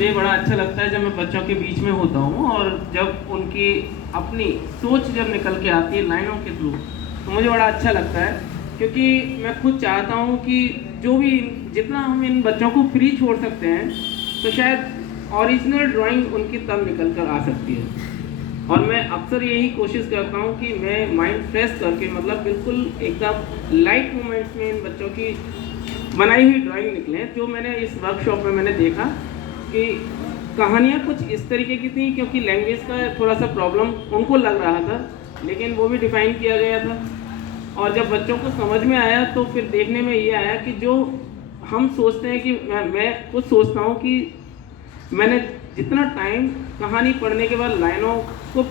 मुझे बड़ा अच्छा लगता है जब मैं बच्चों के बीच में होता हूँ और जब उनकी अपनी सोच जब निकल के आती है लाइनों के थ्रू, तो मुझे बड़ा अच्छा लगता है। क्योंकि मैं खुद चाहता हूँ कि जो भी जितना हम इन बच्चों को फ्री छोड़ सकते हैं तो शायद ओरिजिनल ड्राइंग उनकी तब निकल कर आ सकती है। और मैं अक्सर यही कोशिश करता हूँ कि मैं माइंड फ्रेश करके, मतलब बिल्कुल एकदम लाइट मोमेंट्स में इन बच्चों की बनाई हुई ड्राइंग निकले। जो मैंने इस वर्कशॉप में मैंने देखा कि कहानियाँ कुछ इस तरीके की थी, क्योंकि लैंग्वेज का थोड़ा सा प्रॉब्लम उनको लग रहा था, लेकिन वो भी डिफाइन किया गया था। और जब बच्चों को समझ में आया तो फिर देखने में ये आया कि जो हम सोचते हैं कि मैं खुद सोचता हूँ कि मैंने जितना टाइम कहानी पढ़ने के बाद लाइनों को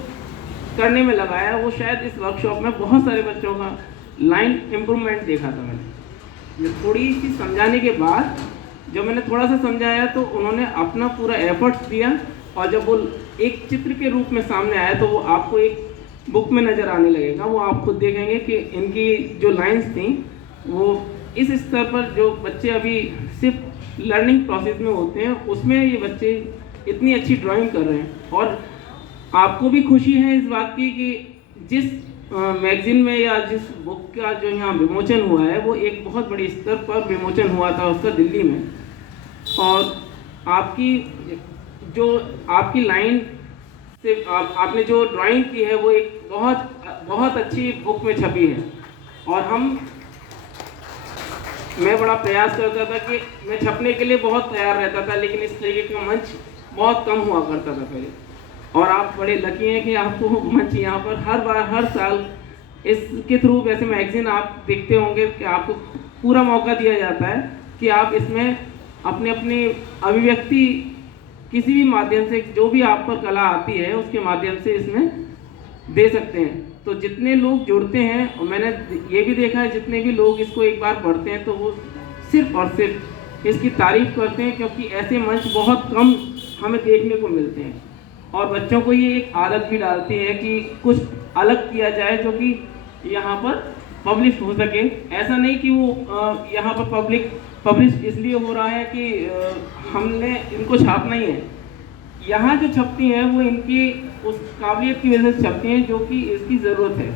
करने में लगाया, वो शायद इस वर्कशॉप में बहुत सारे बच्चों का लाइन इम्प्रूवमेंट देखा था मैंने। थोड़ी सी समझाने के बाद जब मैंने थोड़ा सा समझाया तो उन्होंने अपना पूरा एफर्ट्स दिया, और जब वो एक चित्र के रूप में सामने आया तो वो आपको एक बुक में नज़र आने लगेगा। वो आप खुद देखेंगे कि इनकी जो लाइंस थी वो इस स्तर पर, जो बच्चे अभी सिर्फ लर्निंग प्रोसेस में होते हैं उसमें ये बच्चे इतनी अच्छी ड्राइंग कर रहे हैं। और आपको भी खुशी है इस बात की कि जिस मैगजीन में या जिस बुक का जो यहाँ विमोचन हुआ है वो एक बहुत बड़ी स्तर पर विमोचन हुआ था उसका, दिल्ली में। और आपकी जो आपकी लाइन से आपने जो ड्राइंग की है वो एक बहुत बहुत अच्छी बुक में छपी है। और मैं बड़ा प्रयास करता था कि मैं छपने के लिए बहुत तैयार रहता था, लेकिन इस तरीके का मंच बहुत कम हुआ करता था पहले। और आप बड़े लकी हैं कि आपको मंच यहाँ पर हर बार हर साल इसके थ्रू, वैसे मैगजीन आप देखते होंगे कि आपको पूरा मौका दिया जाता है कि आप इसमें अपनी अपनी अभिव्यक्ति किसी भी माध्यम से, जो भी आप पर कला आती है उसके माध्यम से इसमें दे सकते हैं। तो जितने लोग जुड़ते हैं, और मैंने ये भी देखा है जितने भी लोग इसको एक बार पढ़ते हैं तो वो सिर्फ और सिर्फ इसकी तारीफ करते हैं, क्योंकि ऐसे मंच बहुत कम हमें देखने को मिलते हैं। और बच्चों को ये एक आदत भी डालती है कि कुछ अलग किया जाए जो कि यहाँ पर पब्लिश हो सके। ऐसा नहीं कि वो यहाँ पर पब्लिश इसलिए हो रहा है कि हमने इनको छापना ही है। यहाँ जो छपती हैं वो इनकी उस काबिलियत की वजह से छपती हैं जो कि इसकी ज़रूरत है।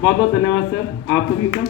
बहुत बहुत धन्यवाद सर, आप सभी का।